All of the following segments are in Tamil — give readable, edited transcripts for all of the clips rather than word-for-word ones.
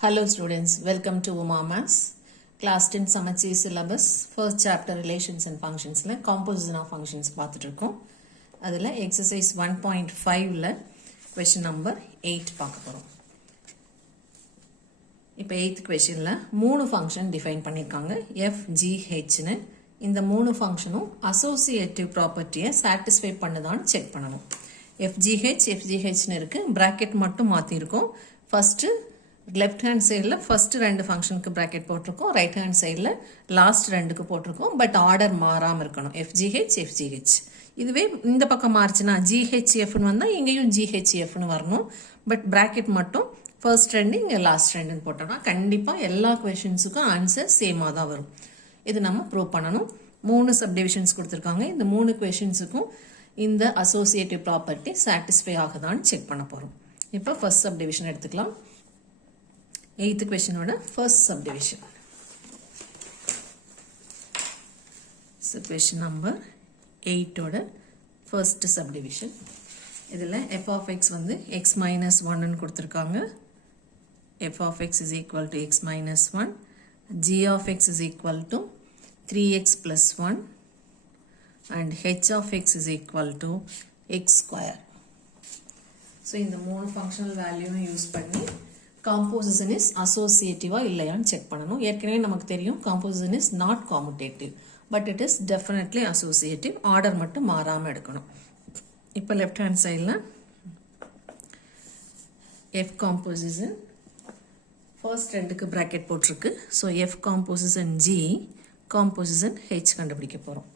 Hello students, welcome to Uma Maths. Class 10 Samacheer syllabus, first chapter relations and functions la composition of functions பார்த்துட்டு இருக்கோம். அதுல exercise 1.5 ல question number 8 பார்க்க போறோம். இப்போ 8th questionல மூணு ஃபங்க்ஷன் டிஃபைன் பண்ணிருக்காங்க f g h னு. இந்த மூணு ஃபங்க்ஷனும் அசோசியேட்டிவ் ப்ராப்பர்ட்டியை சாட்டிஸ்ஃபை பண்ணுதான்னு செக் பண்ணணும். FGH னு இருக்கு, பிராக்கெட் மட்டும் மாத்திருக்கோம். ஃபர்ஸ்ட் லெஃப்ட் ஹேண்ட் சைடில் ஃபர்ஸ்ட் ரெண்டு ஃபங்க்ஷனுக்கு ப்ராக்கெட் போட்டிருக்கோம், ரைட் ஹேண்ட் சைடில் லாஸ்ட் ரெண்டுக்கு போட்டிருக்கோம். பட் ஆர்டர் மாறாமல் இருக்கணும். FGH. இதுவே இந்த பக்கம் மாறுச்சுன்னா GHFன்னு வந்தால் இங்கேயும் GHFன்னு வரணும். பட் ப்ராக்கெட் மட்டும் ஃபர்ஸ்ட் ரெண்டு இங்கே லாஸ்ட் ரெண்டுன்னு போட்டோம்னா கண்டிப்பாக எல்லா கொஷின்ஸுக்கும் ஆன்சர் சேமாக தான் வரும். இது நம்ம ப்ரூவ் பண்ணணும். 3 சப்டிவிஷன்ஸ் கொடுத்துருக்காங்க. இந்த 3 கொஷின்ஸுக்கும் இந்த அசோசியேட்டிவ் ப்ராப்பர்ட்டி சாட்டிஸ்ஃபை ஆகுதான்னு செக் பண்ண போகிறோம். இப்போ ஃபர்ஸ்ட் சப்டிவிஷன் எடுத்துக்கலாம். 8th questionோட first subdivision. So question number 8 ஓட first subdivision. இதில் f of x வந்து x minus 1 கொடுத்திருக்காங்க. f of x is equal to x minus 1. g of x is equal to 3x plus 1. And h of x is equal to x square. So இந்த மூணு functional value யூஸ் பண்ணி composition is associative இல்லையான்னு செக் பண்ணணும். ஏற்கனவே நமக்கு தெரியும் composition is not commutative, but it is definitely associative. Order மட்டும் மாறாமல் எடுக்கணும். இப்போ லெஃப்ட் ஹேண்ட் சைடில் f composition ஃபர்ஸ்ட் ரெண்டுக்கு ப்ராக்கெட் போட்டிருக்கு. So f composition g composition h கண்டுபிடிக்க போகிறோம்.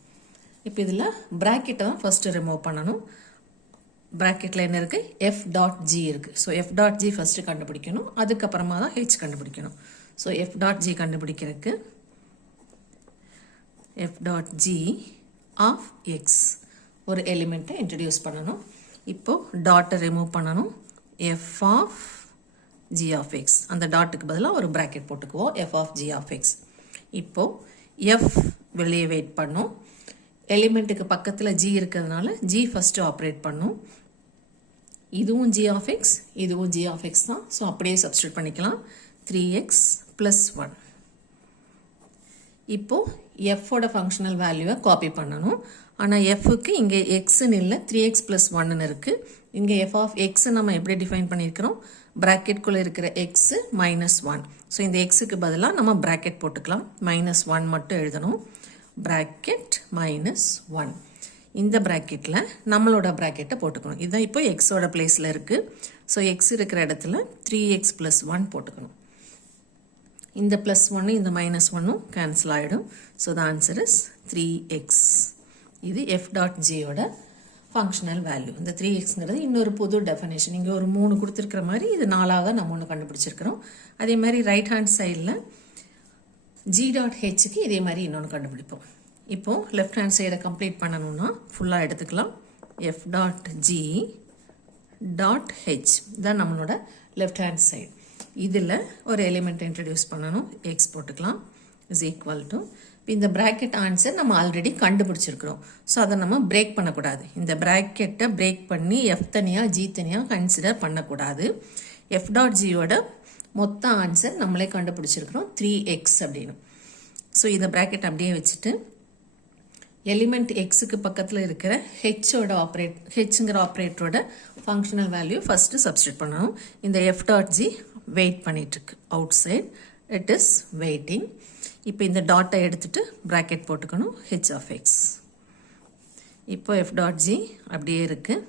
இப்போ இதில் ப்ராக்கெட்டை தான் ஃபர்ஸ்ட் ரிமூவ் பண்ணணும். ப்ராக்கெட்டில் என்ன இருக்குது, f டாட் ஜி இருக்குது. So f dot G first கண்டுபிடிக்கணும், அதுக்கப்புறமா தான் h கண்டுபிடிக்கணும். ஸோ f டாட் ஜி கண்டுபிடிக்கிறதுக்கு f dot G of X ஒரு எலிமெண்ட்டை இன்ட்ரடியூஸ் பண்ணணும். இப்போது டாட்டை ரிமூவ் பண்ணணும். f of G of X, அந்த டாட்டுக்கு பதிலாக ஒரு ப்ராக்கெட் போட்டுக்குவோம். f of G of X. இப்போது f வெளியே வெயிட் பண்ணும். எலிமெண்ட்டுக்கு பக்கத்தில் g இருக்கிறதுனால g ஃபஸ்ட்டு ஆப்ரேட் பண்ணும். இதுவும் g ஆஃப் எக்ஸ், இதுவும் g ஆஃப் எக்ஸ் தான். ஸோ அப்படியே சப்ஸ்டியூட் பண்ணிக்கலாம். 3x plus 1. இப்போது எஃப்போட ஃபங்க்ஷனல் வேல்யூவை காப்பி பண்ணணும். ஆனால் எஃப்க்கு இங்கே எக்ஸ்ன்னு இல்லை, 3x ப்ளஸ் 1ன்னு இருக்குது. இங்கே f ஆஃப் எக்ஸை நம்ம எப்படி டிஃபைன் பண்ணியிருக்கிறோம், ப்ராக்கெட்குள்ளே இருக்கிற எக்ஸு மைனஸ் 1. ஸோ இந்த எக்ஸுக்கு பதிலாக நம்ம ப்ராக்கெட் போட்டுக்கலாம். மைனஸ் 1 மட்டும் எழுதணும். Bracket minus 1. இந்த ப்ராக்கெட்டில் நம்மளோட ப்ராக்கெட்டை போட்டுக்கணும். இதுதான் இப்போ எக்ஸோட பிளேஸில் இருக்குது. ஸோ எக்ஸ் இருக்கிற இடத்துல 3x ப்ளஸ் 1 போட்டுக்கணும். இந்த ப்ளஸ் 1 இந்த மைனஸ் 1 கேன்சல் ஆகிடும். So the answer is 3x. இது f டாட் ஜியோட ஃபங்க்ஷனல் வேல்யூ. இந்த 3xங்கிறது இன்னொரு புது டெஃபினேஷன். இங்கே ஒரு 3 கொடுத்துருக்கிற மாதிரி இது 4ஆக நம்ம ஒன்று கண்டுபிடிச்சிருக்கிறோம். அதே மாதிரி ரைட் ஹேண்ட் சைடில் g டாட் ஹெச்சுக்கு இதே மாதிரி இன்னொன்று கண்டுபிடிப்போம். இப்போது லெஃப்ட் ஹேண்ட் சைடை கம்ப்ளீட் பண்ணணும்னா ஃபுல்லாக எடுத்துக்கலாம். f dot G dot H தான் நம்மளோட லெஃப்ட் ஹேண்ட் சைடு. இதில் ஒரு எலிமெண்ட் இன்ட்ரடியூஸ் பண்ணணும். x போட்டுக்கலாம். இஸ் ஈக்குவல் டு இந்த ப்ராக்கெட் ஆன்சர் நம்ம ஆல்ரெடி கண்டுபிடிச்சிருக்கிறோம். ஸோ அதை நம்ம பிரேக் பண்ணக்கூடாது. இந்த ப்ராக்கெட்டை பிரேக் பண்ணி f தனியாக g தனியாக கன்சிடர் பண்ணக்கூடாது. f டாட் ஜியோட மொத்த ஆன்சர் நம்மளே கண்டுபிடிச்சிருக்கிறோம் 3x அப்படின்னு. ஸோ இதை ப்ராக்கெட் அப்படியே வச்சுட்டு எலிமெண்ட் எக்ஸுக்கு பக்கத்தில் இருக்கிற ஹெச்ங்கிற ஆப்ரேட்டரோட ஃபங்க்ஷனல் வேல்யூ ஃபஸ்ட்டு சப்ஸ்டியூட் பண்ணணும். இந்த f டாட் ஜி வெயிட் பண்ணிட்டுருக்கு outside. It is waiting. இப்போ இந்த டாட்டை எடுத்துட்டு ப்ராக்கெட் போட்டுக்கணும். H of X. இப்போ f டாட் ஜி அப்படியே இருக்குது.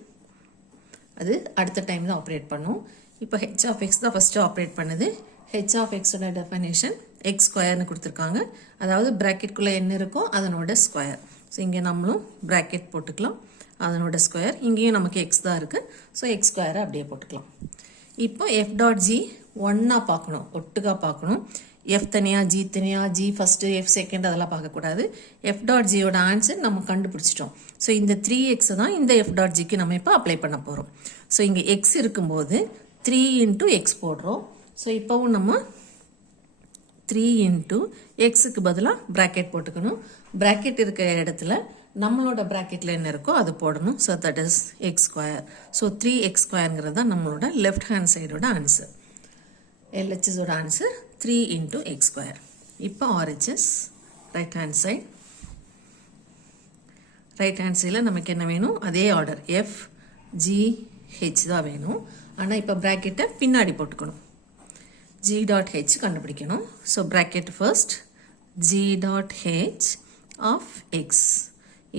அது அடுத்த டைம் தான் ஆப்ரேட் பண்ணும். இப்போ ஹெச் ஆஃப் எக்ஸ் தான் ஃபஸ்ட்டு ஆப்ரேட் பண்ணுது. ஹெச் ஆஃப் எக்ஸோட டெஃபினேஷன் எக்ஸ் ஸ்கொயர்னு கொடுத்துருக்காங்க. அதாவது ப்ராக்கெட்குள்ளே என்ன இருக்கோ அதனோட ஸ்கொயர். ஸோ இங்கே நம்மளும் ப்ராக்கெட் போட்டுக்கலாம். அதனோட ஸ்கொயர் இங்கேயும் நமக்கு எக்ஸ் தான் இருக்குது. ஸோ எக்ஸ் ஸ்கொயரை அப்படியே போட்டுக்கலாம். இப்போ எஃப் டாட் ஜி ஒன்றா பார்க்கணும், ஒட்டுக்காக பார்க்கணும். எஃப் தனியாக ஜி தனியாக, ஜி ஃபஸ்ட்டு எஃப் செகண்ட் அதெல்லாம் பார்க்கக்கூடாது. எஃப் டாட் ஜியோட ஆன்சர் நம்ம கண்டுபிடிச்சிட்டோம். ஸோ இந்த 3x தான் இந்த எஃப் டாட் ஜிக்கு நம்ம இப்போ அப்ளை பண்ண போகிறோம். ஸோ இங்கே எக்ஸ் இருக்கும்போது 3 இன்ட்டு எக்ஸ் போடுறோம். ஸோ இப்போவும் நம்ம 3 இன்ட்டு எக்ஸுக்கு பதிலாக ப்ராக்கெட் போட்டுக்கணும். ப்ராக்கெட் இருக்கிற இடத்துல நம்மளோட ப்ராக்கெட்டில் என்ன இருக்கோ அது போடணும். So that is X square. So 3x ஸ்கொயருங்கிறது தான் நம்மளோட லெஃப்ட் ஹேண்ட் சைடோட ஆன்சர். LHS ஓட ஆன்சர் 3 into x square. இப்போ RHS right hand side. Right hand சைடில் நமக்கு என்ன வேணும்? அதே ஆர்டர் F G H தான் வேணும். ஆனால் இப்போ ப்ராக்கெட்டை பின்னாடி போட்டுக்கணும். G dot H கண்டுபிடிக்கணும். So bracket first G dot H of x.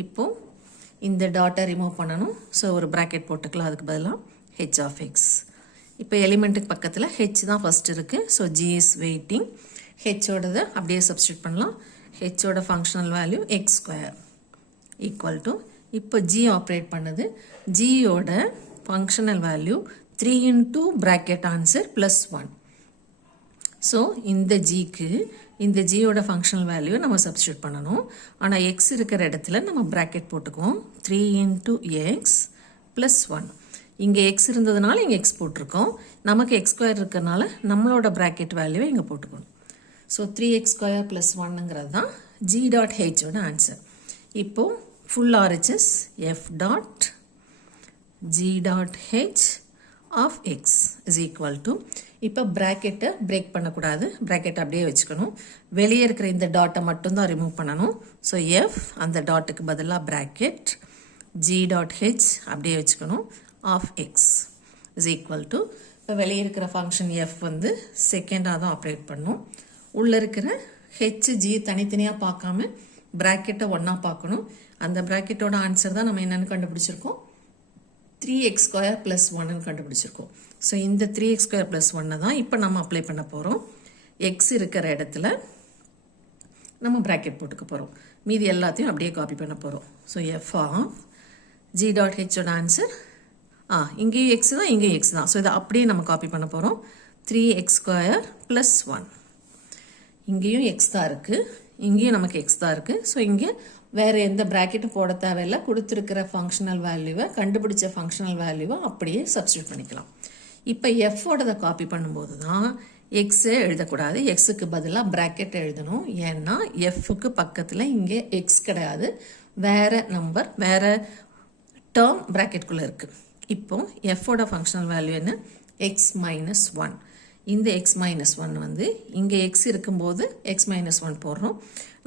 இப்போ இந்த டாட்டை ரிமூவ் பண்ணணும். ஸோ ஒரு ப்ராக்கெட் போட்டுக்கலாம், அதுக்கு பதிலாக H of x. இப்போ எலிமெண்ட்டுக்கு பக்கத்தில் H தான் ஃபர்ஸ்ட் இருக்குது. So G is waiting. Hஓடதை அப்படியே சப்ஸ்டியூட் பண்ணலாம். Hஓட functional value X square equal to, இப்போ G ஆப்ரேட் பண்ணுது. Gயோட functional value 3 into bracket answer plus 1. So இந்த Gக்கு இந்த Gயோட ஃபங்க்ஷனல் வேல்யூ நம்ம சப்ஸ்டியூட் பண்ணணும். ஆனால் எக்ஸ் இருக்கிற இடத்துல நம்ம ப்ராக்கெட் போட்டுக்குவோம். 3 into x ப்ளஸ் 1. இங்கே எக்ஸ் இருந்ததுனால இங்கே எக்ஸ் போட்டிருக்கோம். நமக்கு எக்ஸ் ஸ்கொயர் இருக்கிறதுனால நம்மளோட ப்ராக்கெட் வேல்யூவை இங்கே போட்டுக்கணும். ஸோ 3x ஸ்கொயர் ப்ளஸ் 1ங்கிறது தான் G டாட் ஹெச்சோட ஆன்சர். இப்போது full RHS F dot G dot H of X is equal to, இப்போ ப்ராக்கெட்டை பிரேக் பண்ணக்கூடாது, ப்ராக்கெட் அப்படியே வச்சுக்கணும். வெளியே இருக்கிற இந்த டாட்டை மட்டும்தான் ரிமூவ் பண்ணணும். ஸோ F அந்த டாட்டுக்கு பதிலாக ப்ராக்கெட் G டாட் ஹெச் அப்படியே வச்சுக்கணும் of X is equal to, இப்போ வெளியே இருக்கிற ஃபங்க்ஷன் F வந்து செகண்டாக தான் ஆப்ரேட் பண்ணும். உள்ளே இருக்கிற ஹெச் ஜி தனித்தனியாக பார்க்காம ப்ராக்கெட்டை ஒன்றா பார்க்கணும். அந்த ப்ராக்கெட்டோட ஆன்சர் தான் நம்ம என்னென்னு கண்டுபிடிச்சிருக்கோம், 3x ஸ்கொயர் ப்ளஸ் 1ன்னு கண்டுபிடிச்சிருக்கோம். ஸோ இந்த 3x ஸ்கொயர் ப்ளஸ் 1 தான் இப்போ நம்ம அப்ளை பண்ண போகிறோம். எக்ஸ் இருக்கிற இடத்துல நம்ம ப்ராக்கெட் போட்டுக்க போகிறோம். மீதி எல்லாத்தையும் அப்படியே காப்பி பண்ண போகிறோம். So F of G dot ஹெச்சோட ஆன்சர், இங்கேயும் எக்ஸ் தான் இங்கேயும் எக்ஸ் தான். ஸோ இதை அப்படியே நம்ம காப்பி பண்ண போகிறோம். 3x square plus 1. இங்கேயும் எக்ஸ் தான் இருக்குது, இங்கேயும் நமக்கு எக்ஸ் தான் இருக்குது. ஸோ இங்கே வேறு எந்த ப்ராக்கெட்டும் போட தேவையில்லை. கொடுத்துருக்கிற ஃபங்க்ஷனல் வேல்யூவை, கண்டுபிடிச்ச ஃபங்க்ஷனல் வேல்யூவை அப்படியே சப்ஸ்டியூட் பண்ணிக்கலாம். இப்போ எஃபோடதை காப்பி பண்ணும்போது தான் எக்ஸே எழுதக்கூடாது, எக்ஸுக்கு பதிலாக ப்ராக்கெட் எழுதணும். ஏன்னா எஃப்க்கு பக்கத்தில் இங்கே எக்ஸ் கிடையாது, வேறு நம்பர் வேறு டேர்ம் ப்ராக்கெட்குள்ளே இருக்குது. இப்போ எஃபோட ஃபங்க்ஷனல் வேல்யூ என்ன? X minus 1. இந்த எக்ஸ் மைனஸ் 1 வந்து இங்கே எக்ஸ் இருக்கும்போது எக்ஸ் மைனஸ் 1 போடுறோம்.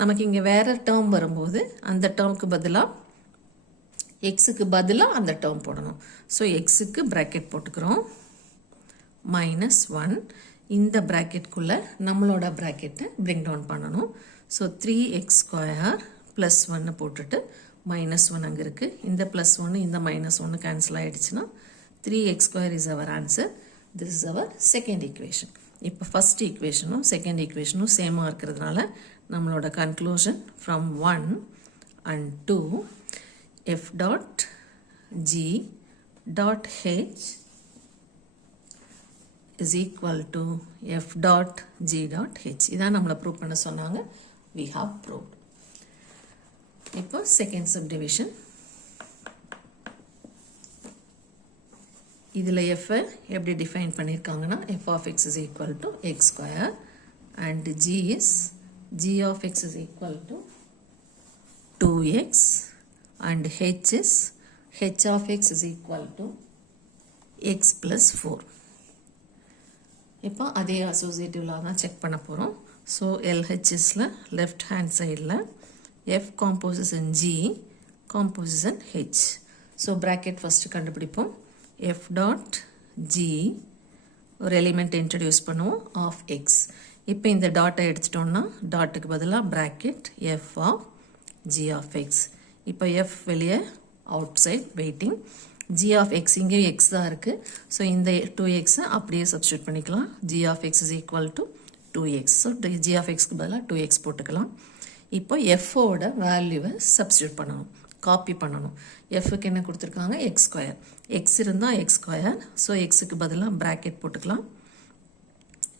நமக்கு இங்கே வேறு டேர்ம் வரும்போது அந்த டேர்முக்கு பதிலாக எக்ஸுக்கு பதிலாக அந்த டேர்ம் போடணும். ஸோ எக்ஸுக்கு ப்ராக்கெட் போட்டுக்கிறோம் மைனஸ் 1. இந்த ப்ராக்கெட்குள்ளே நம்மளோட ப்ராக்கெட்டை பிரிங் டவுன் பண்ணணும். ஸோ 3x ஸ்கொயர் ப்ளஸ் 1 போட்டுட்டு மைனஸ் 1 அங்கே இருக்குது. இந்த ப்ளஸ் 1 இந்த மைனஸ் 1 கேன்சல் ஆகிடுச்சுன்னா 3x square is our answer. This is our second equation. இப்போ first equationும் second equationும் சேமாக இருக்கிறதுனால நம்மளோட conclusion from 1 and 2 f dot g dot h is equal to f dot g dot h. இதான் நம்மளை ப்ரூவ் பண்ண சொன்னாங்க. We have proved. இப்போ second subdivision. இதில் எஃப்ஐ எப்படி டிஃபைன் பண்ணியிருக்காங்கன்னா f of x is equal to x square and g of x is equal to 2x and h of x is equal to x plus 4. இப்போ அதே அசோசியேட்டிவ்ல தான் செக் பண்ண போகிறோம். ஸோ LHSல லெஃப்ட் ஹேண்ட் சைடில் f composes in g composes in h. So bracket first கண்டுபிடிப்போம். f dot g ஒரு எலிமெண்ட் இன்ட்ரடியூஸ் பண்ணுவோம் ஆஃப் எக்ஸ். இப்போ இந்த டாட்டை எடுத்துட்டோம்னா டாட்டுக்கு பதிலாக bracket f of g of X. இப்போ f வெளியே outside waiting. g of X இங்கேயும் எக்ஸ் தான் இருக்குது. ஸோ இந்த 2xை அப்படியே சப்ஸ்டியூட் பண்ணிக்கலாம். g of X is equal to 2x. So g of எக்ஸ்க்கு பதிலாக 2x போட்டுக்கலாம். இப்போ எஃபோட வேல்யூவை சப்ஸ்டியூட் பண்ணணும், காப்பி பண்ணணும். எஃப்க்கு என்ன கொடுத்துருக்காங்க? X square. எக்ஸ் இருந்தால் எக்ஸ் ஸ்கொயர். ஸோ எக்ஸுக்கு பதிலாக ப்ராக்கெட் போட்டுக்கலாம்.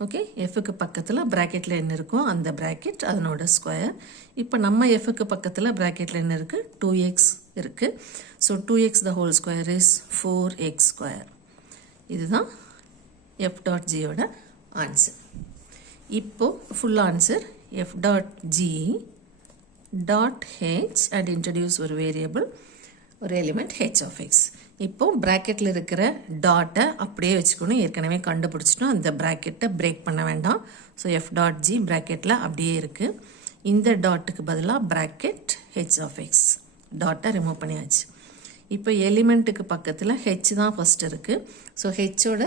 ஓகே, எஃப்க்கு பக்கத்தில் ப்ராக்கெட்டில் என்ன இருக்கோ அந்த ப்ராக்கெட் அதனோட ஸ்கொயர். இப்போ நம்ம எஃப்க்கு பக்கத்தில் ப்ராக்கெட்டில் என்ன இருக்குது? 2x இருக்குது. So 2x the whole square is 4x square. இதுதான் எஃப் டாட் ஜியோட ஆன்சர். இப்போ full answer F dot G dot H and introduce ஒரு வேரியபிள், ஒரு எலிமெண்ட் ஹெச் ஆஃப் எக்ஸ். இப்போ ப்ராக்கெட்டில் இருக்கிற டாட்டை அப்படியே வச்சுக்கணும். ஏற்கனவே கண்டுபிடிச்சிட்டோம். அந்த ப்ராக்கெட்டை பிரேக் பண்ண வேண்டாம். ஸோ எஃப் டாட் ஜி ப்ராக்கெட்டில் அப்படியே இருக்குது. இந்த டாட்டுக்கு பதிலாக ப்ராக்கெட் ஹெச் ஆஃப் எக்ஸ் டாட்டை ரிமூவ் பண்ணியாச்சு. இப்போ எலிமெண்ட்டுக்கு பக்கத்தில் ஹெச் தான் ஃபஸ்ட் இருக்குது. ஸோ ஹெச்சோட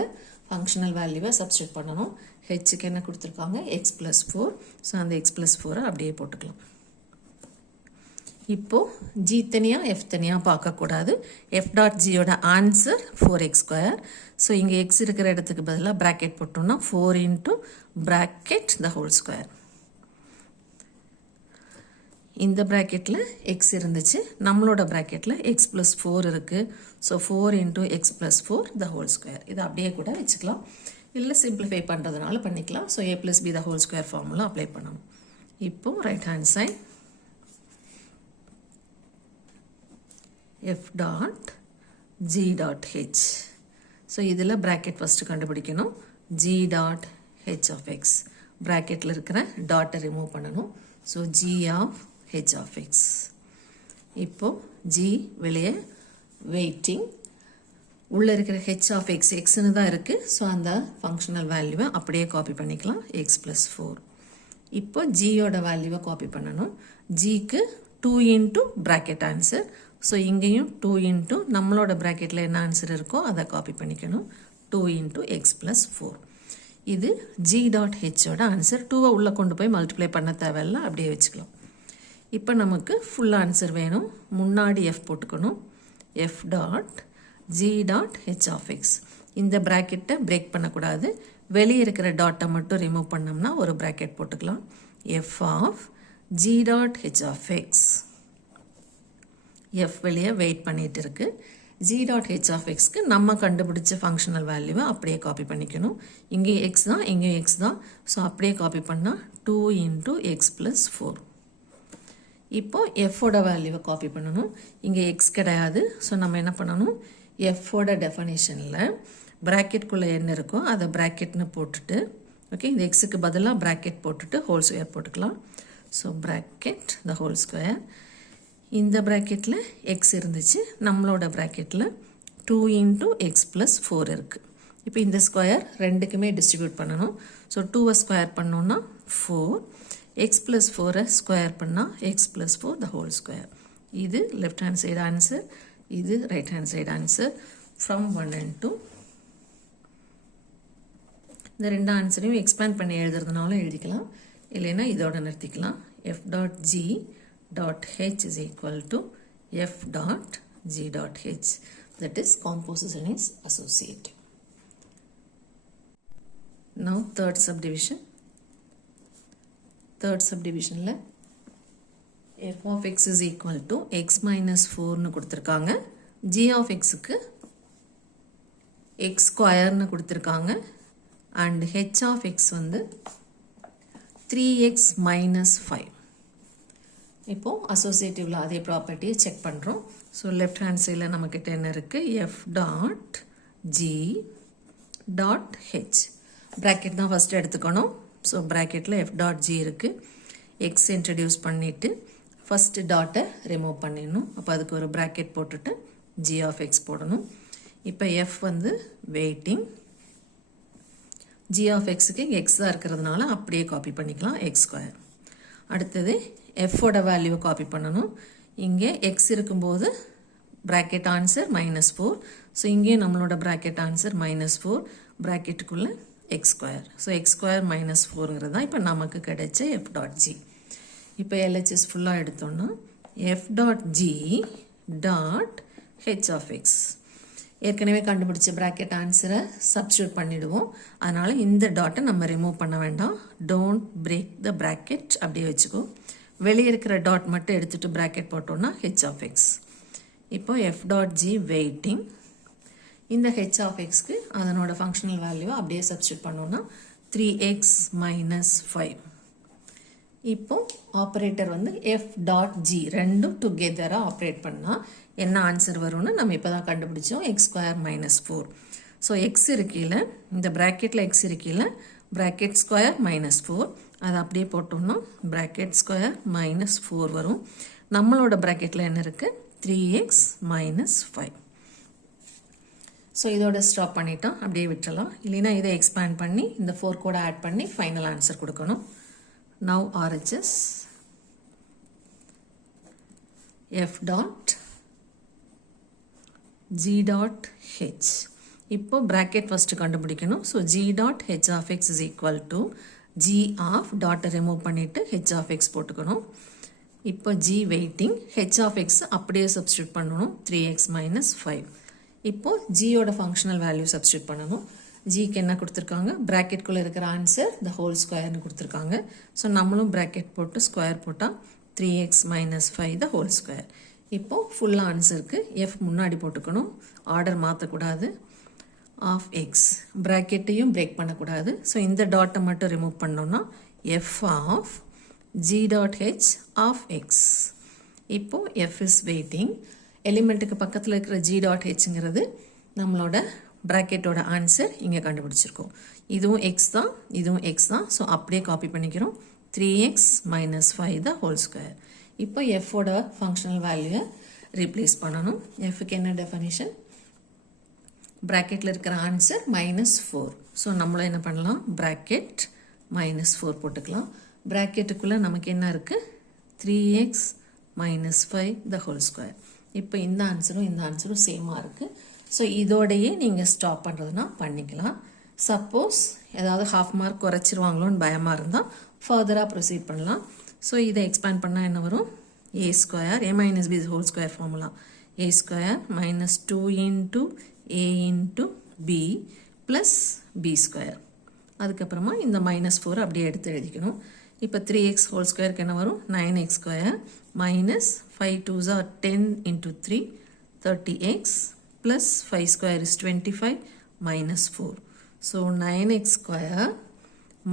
ஃபங்க்ஷனல் வேல்யூவை சப்ஸ்டியூட் பண்ணணும். ஹெச்சுக்கு என்ன கொடுத்துருக்காங்க? X plus 4. ஸோ அந்த எக்ஸ் ப்ளஸ் 4 அப்படியே போட்டுக்கலாம். இப்போது ஜி தனியாக எஃப் தனியாக பார்க்கக்கூடாது. எஃப் டாட் ஜியோட ஆன்சர் 4x². ஸோ இங்கே எக்ஸ் இருக்கிற இடத்துக்கு பதிலாக ப்ராக்கெட் போட்டோம்னா 4 into bracket the whole square. இந்த ப்ராக்கெட்டில் எக்ஸ் இருந்துச்சு, நம்மளோட ப்ராக்கெட்டில் எக்ஸ் ப்ளஸ் 4 இருக்குது. So 4 into X plus 4 the whole square. இதை அப்படியே கூட வச்சுக்கலாம், இல்லை சிம்பிளிஃபை பண்ணுறதுனால பண்ணிக்கலாம். So A plus B the whole square formula apply பண்ணணும். இப்போது right hand side f dot g dot h. So இதில் ப்ராக்கெட் ஃபஸ்ட்டு கண்டுபிடிக்கணும். g dot h of x ப்ராக்கெட்டில் இருக்கிற டாட்டை ரிமூவ் பண்ணணும். So g of h of x. இப்போது g வெளியே வெயிட்டிங், உள்ளே இருக்கிற h of x எக்ஸ்னு தான் இருக்குது. ஸோ அந்த ஃபங்க்ஷனல் வேல்யூவை அப்படியே காப்பி பண்ணிக்கலாம், எக்ஸ் ப்ளஸ் 4. இப்போ ஜியோட வேல்யூவை காப்பி பண்ணணும். ஜிக்கு 2 இன்ட்டு ப்ராக்கெட் ஆன்சர். ஸோ இங்கேயும் 2 இன்ட்டு நம்மளோட ப்ராக்கெட்டில் என்ன ஆன்சர் இருக்கோ அதை காப்பி பண்ணிக்கணும், 2 இன்ட்டு எக்ஸ் ப்ளஸ் 4. இது ஜி டாட் ஹெச்சோட ஆன்சர். 2வை உள்ளே கொண்டு போய் மல்டிப்ளை பண்ண தேவையில்லை, அப்படியே வச்சுக்கலாம். இப்போ நமக்கு ஃபுல் ஆன்சர் வேணும். முன்னாடி எஃப் போட்டுக்கணும். F dot G dot H of X. இந்த ப்ராக்கெட்டை பிரேக் பண்ணக்கூடாது, வெளியே இருக்கிற டாட்டை மட்டும் ரிமூவ் பண்ணோம்னா ஒரு ப்ராக்கெட் போட்டுக்கலாம். F of G dot H of X. F வெளியே வெயிட் பண்ணிகிட்டு இருக்கு. ஜி டாட் ஹெச் ஆஃப் எக்ஸ்க்கு நம்ம கண்டுபிடிச்ச ஃபங்க்ஷனல் வேல்யூவை அப்படியே காப்பி பண்ணிக்கணும். இங்கேயும் எக்ஸ் தான், இங்கேயும் எக்ஸ் தான். ஸோ அப்படியே காப்பி பண்ணால் 2 இன்ட்டு எக்ஸ் ப்ளஸ் 4. இப்போது எஃபோட வேல்யூவை காப்பி பண்ணணும். இங்கே எக்ஸ் கிடையாது. ஸோ நம்ம என்ன பண்ணணும்? எஃபோட டெஃபனிஷனில் ப்ராக்கெட்குள்ளே என்ன இருக்கோ அதை ப்ராக்கெட்னு போட்டுட்டு, ஓகே, இந்த எக்ஸுக்கு பதிலாக ப்ராக்கெட் போட்டுட்டு ஹோல் ஸ்கொயர் போட்டுக்கலாம். So bracket the whole square. இந்த ப்ராக்கெட்டில் எக்ஸ் இருந்துச்சு, நம்மளோட ப்ராக்கெட்டில் 2 இன்ட்டு எக்ஸ் ப்ளஸ் 4 இருக்குது. இப்போ இந்த ஸ்கொயர் ரெண்டுக்குமே டிஸ்ட்ரிபியூட் பண்ணணும். ஸோ 2வை ஸ்கொயர் பண்ணோன்னா 4, எக்ஸ் ப்ளஸ் 4ை ஸ்கொயர் பண்ணால் X plus 4 the whole square. இது லெஃப்ட் ஹேண்ட் சைடு ஆன்சர், இது right hand side answer. From 1 and 2 இந்த ரெண்டு ஆன்சரையும் எக்ஸ்பேண்ட் பண்ணி எழுதுறதுனாலும் எழுதிக்கலாம், இல்லைன்னா இதோட நிறுத்திக்கலாம். F dot G dot h is equal to f dot g dot h. That is composition is associative. Now third subdivision. Third subdivision la f of x is equal to x minus 4 னு கொடுத்திருக்காங்க. g of x க்கு x square னு கொடுத்திருக்காங்க. and h of x வந்து 3x minus 5. இப்போது அசோசியேட்டிவில் அதே ப்ராப்பர்ட்டியை செக் பண்ணுறோம். ஸோ லெஃப்ட் ஹேண்ட் சைடில் நம்மக்கிட்ட என்ன இருக்குது? F dot G dot H. Bracket தான் ஃபஸ்ட்டு எடுத்துக்கணும். ஸோ ப்ராக்கெட்டில் எஃப் டாட் ஜி இருக்குது. எக்ஸ் இன்ட்ரடியூஸ் பண்ணிவிட்டு ஃபஸ்ட்டு டாட்டை ரிமூவ் பண்ணிடணும். அப்போ அதுக்கு ஒரு ப்ராக்கெட் போட்டுட்டு ஜி ஆஃப் எக்ஸ் போடணும். இப்போ எஃப் வந்து வெயிட்டிங், ஜி ஆஃப் எக்ஸுக்கு இங்கே எக்ஸ் தான் இருக்கிறதுனால அப்படியே காப்பி பண்ணிக்கலாம், எக்ஸ் ஸ்கொயர். அடுத்தது எஃபோட வேல்யூவை காப்பி பண்ணணும். இங்கே எக்ஸ் இருக்கும்போது ப்ராக்கெட் ஆன்சர் -4. ஸோ இங்கேயும் நம்மளோட ப்ராக்கெட் ஆன்சர் -4, ப்ராக்கெட்டுக்குள்ளே X square. So X square -4ங்கிறது தான் இப்போ நமக்கு கிடைச்ச எஃப் டாட் ஜி. இப்போ எல்ஹெச்எஸ் ஃபுல்லாக எடுத்தோம்னா F dot G dot H of X. ஏற்கனவே கண்டுபிடிச்ச ப்ராக்கெட் ஆன்சரை சப்ஸ்டியூட் பண்ணிவிடுவோம். அதனால் இந்த டாட்டை நம்ம ரிமூவ் பண்ண வேண்டாம். டோன்ட் பிரேக் த ப்ராக்கெட், அப்படியே வச்சுக்கோ. வெளியே இருக்கிற டாட் மட்டும் எடுத்துகிட்டு ப்ராக்கெட் போட்டோன்னா ஹெச் ஆஃப் எக்ஸ். இப்போ எஃப் டாட் ஜி வெயிட்டிங். இந்த ஹெச் ஆஃப் எக்ஸ்க்கு அதனோட ஃபங்க்ஷனல் வேல்யூவை அப்படியே சப்ஸ்டியூட் பண்ணோன்னா 3x minus 5. இப்போ ஆப்ரேட்டர் வந்து எஃப் டாட் ஜி ரெண்டும் டுகெதராக ஆப்ரேட் பண்ணால் என்ன ஆன்சர் வரும்னு நம்ம இப்போ தான் கண்டுபிடிச்சோம், எக்ஸ் ஸ்கொயர் -4. ஸோ எக்ஸ் இருக்கையில் இந்த ப்ராக்கெட்டில் எக்ஸ் இருக்கையில் ப்ராக்கெட் ஸ்கொயர் -4 அதை அப்படியே போட்டோம்னா ப்ராக்கெட் ஸ்கொயர் -4 வரும். நம்மளோட ப்ராக்கெட்டில் என்ன இருக்குது? 3x minus 5. ஸோ இதோட ஸ்டாப் பண்ணிட்டோம், அப்படியே விட்டுறலாம். இல்லைன்னா இதை எக்ஸ்பேண்ட் பண்ணி இந்த 4 கூட ஆட் பண்ணி ஃபைனல் ஆன்சர் கொடுக்கணும். Now RHS F dot G dot H. இப்போ ப்ராக்கெட் ஃபஸ்ட்டு கண்டுபிடிக்கணும். So G dot H of X is equal to G of டாட்டை ரிமூவ் பண்ணிவிட்டு H ஆஃப் X போட்டுக்கணும். இப்போ G waiting, H of X அப்படியே சப்ஸ்டியூட் பண்ணணும், 3x மைனஸ் 5. இப்போ ஜியோட ஃபங்க்ஷனல் வேல்யூ சப்ஸ்டியூட் பண்ணணும். ஜிக்கு என்ன கொடுத்துருக்காங்க, ப்ராக்கெட்குள்ளே இருக்கிற ஆன்சர் த ஹோல் ஸ்கொயர்னு கொடுத்துருக்காங்க. ஸோ நம்மளும் ப்ராக்கெட் போட்டு ஸ்கொயர் போட்டால் 3x minus 5 the whole square. இப்போது ஃபுல் ஆன்சருக்கு எஃப் முன்னாடி போட்டுக்கணும், ஆர்டர் மாற்றக்கூடாது. ஆஃப் எக்ஸ் ப்ராக்கெட்டையும் பிரேக் பண்ணக்கூடாது. ஸோ இந்த டாட்டை மட்டும் ரிமூவ் பண்ணோன்னா F of G dot H of X. இப்போது எஃப் இஸ் வெயிட்டிங், எலிமெண்ட்டுக்கு பக்கத்தில் இருக்கிற ஜி டாட் ஹெச்ங்கிறது நம்மளோட ப்ராக்கெட்டோட ஆன்சர் இங்கே கண்டுபிடிச்சிருக்கோம். இதுவும் எக்ஸ் தான், இதுவும் எக்ஸ் தான். ஸோ அப்படியே காப்பி பண்ணிக்கிறோம், 3x minus 5 the whole square. இப்போ எஃபோட ஃபங்க்ஷனல் வேல்யூவை ரீப்ளேஸ் பண்ணணும். எஃப்க்கு என்ன டெஃபனிஷன், ப்ராக்கெட்டில் இருக்கிற ஆன்சர் -4. ஸோ நம்மளும் என்ன பண்ணலாம், ப்ராக்கெட் -4 போட்டுக்கலாம். ப்ராக்கெட்டுக்குள்ளே நமக்கு என்ன இருக்குது, 3x minus 5 the whole square. இப்போ இந்த ஆன்சரும் சேமாக இருக்குது. ஸோ இதோடையே நீங்கள் ஸ்டாப் பண்ணுறதுனா பண்ணிக்கலாம். சப்போஸ் ஏதாவது ஹாஃப் மார்க் குறைச்சிருவாங்களோன்னு பயமாக இருந்தால் ஃபர்தராக ப்ரொசீட் பண்ணலாம். ஸோ இதை எக்ஸ்பேண்ட் பண்ணால் என்ன வரும், a square a minus b whole square formula, a square minus 2 into a into b plus b square. அதுக்கப்புறமா இந்த -4 அப்படியே எடுத்து எழுதிக்கணும். இப்போ 3x ஹோல் ஸ்கொயருக்கு என்ன வரும், 9x square minus 5 2s are 10 into 3 30x plus 5 square is 25 minus 4. So 9x square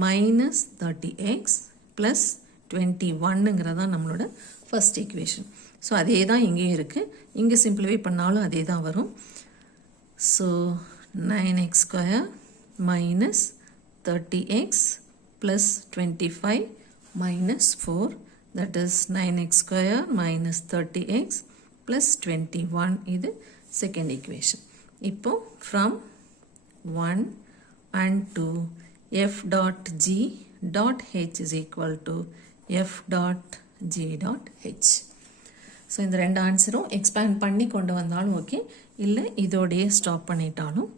minus 30x plus 21ங்கிறதா நம்மளோட ஃபர்ஸ்ட் ஈக்குவேஷன். ஸோ அதே தான் இங்கேயும் இருக்குது, இங்கே சிம்பிளிஃபை பண்ணாலும் அதே தான் வரும். So 9x square minus 30x plus 25 minus 4, that is 9x square minus 30x plus 21. இது second equation. இப்போ from 1 and 2 f dot g dot h is equal to f dot g dot h. So இந்த ரெண்டு ஆன்சரும் எக்ஸ்பேண்ட் பண்ணி கொண்டு வந்தாலும் ஓகே, இல்லை இதோடையே ஸ்டாப் பண்ணிட்டாலும்